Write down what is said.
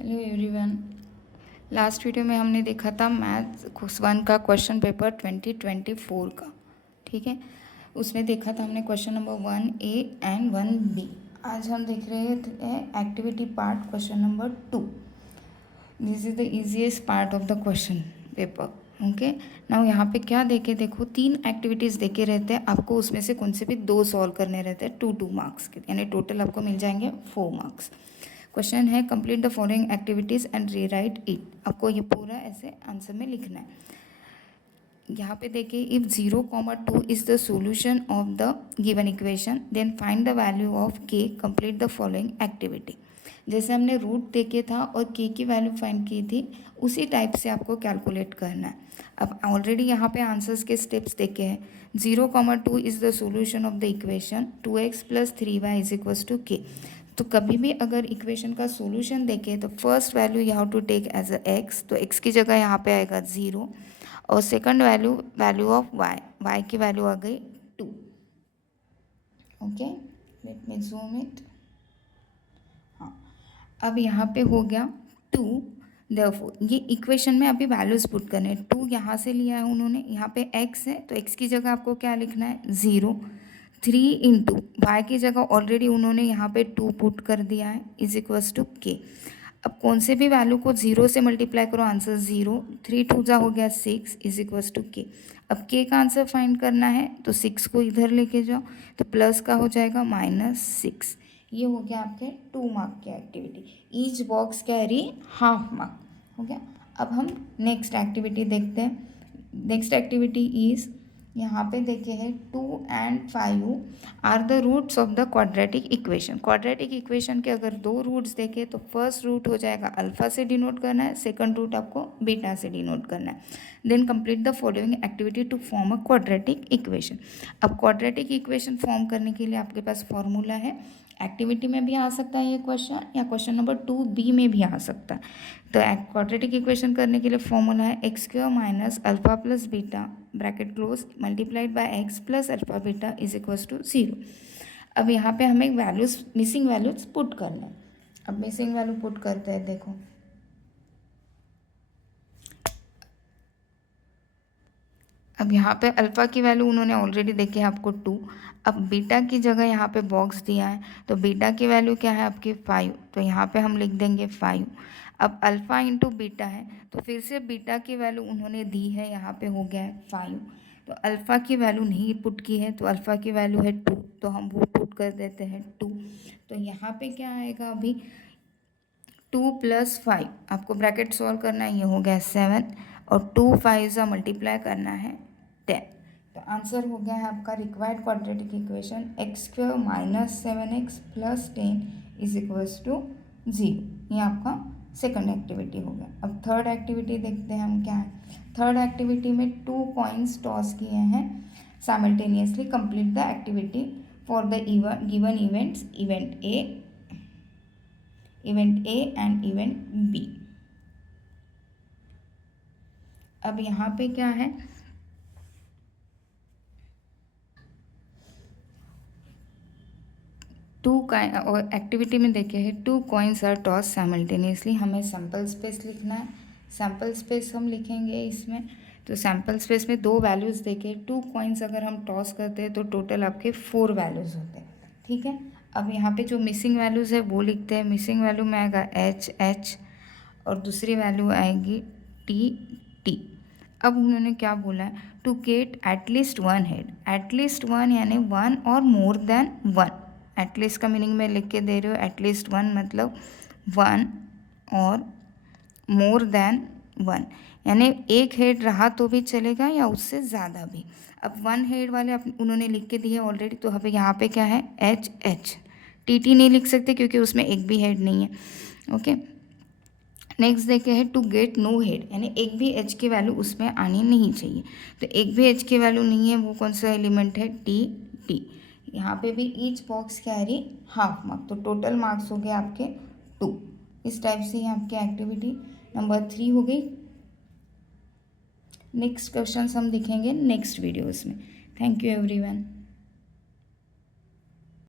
Hello everyone. Last video में हमने देखा था मैथ्स 1 का क्वेश्चन पेपर 2024 का। ठीक है, उसमें देखा था हमने question number 1A and 1B। आज हम देख रहे हैं activity part question number 2। This is the easiest part of the question paper. Okay, now यहाँ पे क्या देखे, देखो 3 एक्टिविटीज़ देखे रहते हैं आपको, उसमें से कौन से भी 2 सॉल्व करने रहते हैं 2 मार्क्स के, यानी टोटल आपको मिल जाएंगे 4 मार्क्स। क्वेश्चन है complete the following activities and rewrite it. आपको ये पूरा ऐसे आंसर में लिखना है। यहाँ पे देखिए, if 0,2 is the solution of the given equation then find the value of k, complete the following activity. जैसे हमने रूट देखे था और के की वैल्यू फाइंड की थी, उसी टाइप से आपको कैलकुलेट करना है। अब ऑलरेडी यहाँ पे आंसर्स के स्टेप्स देखे हैं। 0,2 is the solution of the equation 2x + 3y = k। तो कभी भी अगर इक्वेशन का सॉल्यूशन देखें तो first value you have to take as a x, तो x की जगह यहाँ पे आएगा 0, और सेकंड वैल्यू ऑफ y की वैल्यू आ गई 2। Okay, let me zoom it. हाँ, अब यहाँ पे हो गया 2। देयरफॉर ये इक्वेशन में अभी वैल्यूज पुट करने हैं। 2 यहाँ से लिया है उन्होंने, यहाँ पे x है तो x की जगह आपको क्या लिखना है 0। 3 इंटू वाई की जगह ऑलरेडी उन्होंने यहाँ पे 2 पुट कर दिया है = k। अब कौन से भी वैल्यू को 0 से मल्टीप्लाई करो, आंसर 0। 3 2 जा हो गया 6 = k। अब k का आंसर फाइंड करना है तो 6 को इधर लेके जाओ तो प्लस का हो जाएगा -6। ये हो गया आपके 2 मार्क की activity. Each box carry half mark हो गया। अब हम नेक्स्ट एक्टिविटी देखते हैं। नेक्स्ट एक्टिविटी इज़, यहाँ पे देखे हैं 2 and 5 are the roots of the quadratic equation. Quadratic equation के अगर 2 रूट्स देखें तो फर्स्ट रूट हो जाएगा अल्फा से डिनोट करना है, सेकंड रूट आपको बीटा से डिनोट करना है। Then complete the following activity to form a quadratic equation. अब क्वाड्रेटिक इक्वेशन फॉर्म करने के लिए आपके पास फॉर्मूला है। एक्टिविटी में भी आ सकता है ये क्वेश्चन, या क्वेश्चन नंबर 2B में भी आ सकता है। तो क्वाड्रेटिक इक्वेशन करने के लिए फॉर्मूला है x² - alpha + beta bracket close multiplied by x + alpha beta = 0। अब यहाँ पे हमें वैल्यूज, मिसिंग वैल्यूज पुट करना है। अब मिसिंग वैल्यू पुट करते हैं। देखो, अब यहाँ पे अल्फ़ा की वैल्यू उन्होंने ऑलरेडी देखी है आपको 2। अब बीटा की जगह यहाँ पे बॉक्स दिया है तो बीटा की वैल्यू क्या है आपकी 5, तो यहाँ पे हम लिख देंगे 5। अब अल्फ़ा इंटू बीटा है तो फिर से बीटा की वैल्यू उन्होंने दी है, यहाँ पे हो गया है 5। तो अल्फ़ा की वैल्यू नहीं पुट की है तो अल्फ़ा की वैल्यू है 2, तो हम वो पुट कर देते हैं 2। तो यहाँ पे क्या आएगा अभी 2 + 5, आपको ब्रैकेट सॉल्व करना है, ये हो गया 7, और 2 5 मल्टीप्लाई करना है 10। तो आंसर हो गया है आपका required quadratic equation x² - 7x + 10 = 0। ये आपका सेकंड एक्टिविटी हो गया। अब थर्ड एक्टिविटी देखते हैं हम क्या है। थर्ड एक्टिविटी में 2 कॉइन्स टॉस किए हैं simultaneously. Complete the activity for the given events, event A and event B। अब यहाँ पे क्या है, और एक्टिविटी में देखे हैं 2 कॉइन्स आर टॉस साइमल्टेनियसली। हमें सैम्पल स्पेस लिखना है। सैम्पल स्पेस हम लिखेंगे इसमें, तो सैम्पल स्पेस में 2 वैल्यूज़ देखे, 2 कॉइन्स अगर हम टॉस करते हैं तो टोटल आपके 4 वैल्यूज़ होते हैं। ठीक है, अब यहाँ पे जो मिसिंग वैल्यूज़ है वो लिखते हैं। मिसिंग वैल्यू में आएगा H और दूसरी वैल्यू आएगी T। अब उन्होंने क्या बोला है, to get at least 1 head. At least 1 यानी 1 और मोर देन 1। एटलीस्ट का मीनिंग मैं लिख के दे रही हूँ। एटलीस्ट 1 मतलब 1 और मोर देन 1, यानी एक हेड रहा तो भी चलेगा या उससे ज़्यादा भी। अब 1 हेड वाले उन्होंने लिख के दिए ऑलरेडी, तो हमें यहाँ पे क्या है H। TT नहीं लिख सकते क्योंकि उसमें एक भी हेड नहीं है। ओके, नेक्स्ट देखे हैं टू गेट नो हेड, यानी एक भी H की वैल्यू उसमें आनी नहीं चाहिए। तो एक भी H की वैल्यू नहीं है, वो कौन सा एलिमेंट है T। यहाँ पे भी each box carry half mark, तो टोटल मार्क्स हो गए आपके 2। इस टाइप से आपकी एक्टिविटी नंबर 3 हो गई। नेक्स्ट क्वेश्चन हम दिखेंगे नेक्स्ट वीडियोज़ में। Thank you everyone.